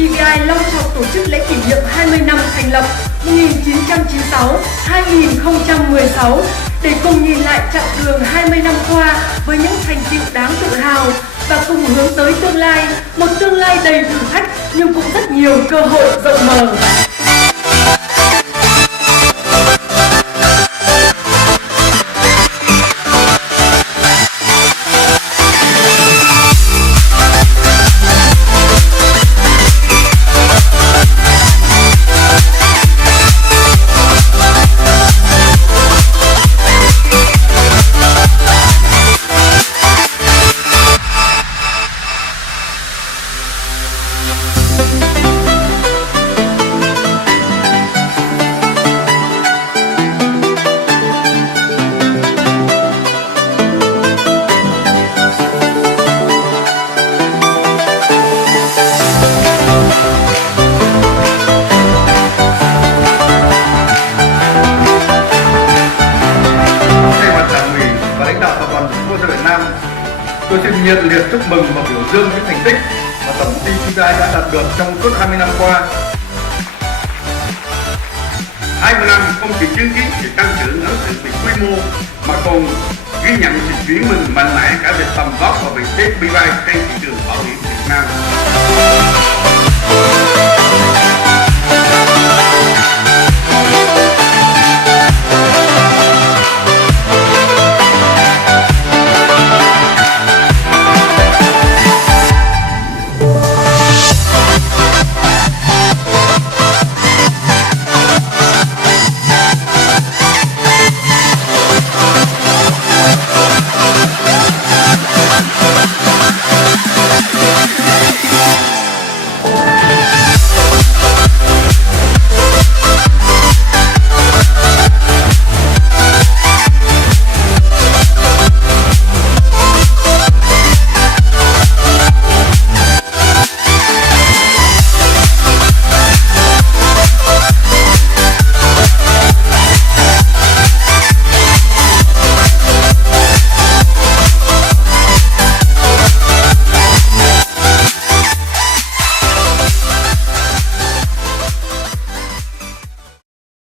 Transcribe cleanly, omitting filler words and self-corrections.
BVI long trọng tổ chức lễ kỷ niệm 20 năm thành lập 1996-2016 để cùng nhìn lại chặng đường 20 năm qua với những thành tựu đáng tự hào và cùng hướng tới tương lai, một tương lai đầy thử thách nhưng cũng rất nhiều cơ hội rộng mở. Tôi xin nhiệt liệt chúc mừng và biểu dương những thành tích mà tổng công ty BVI đã đạt được trong suốt 20 năm qua. 20 năm không chỉ chứng kiến sự tăng trưởng ở sự quy mô mà còn ghi nhận sự chuyển mình mạnh mẽ cả về tầm vóc và vị thế BVI trên thị trường bảo hiểm Việt Nam.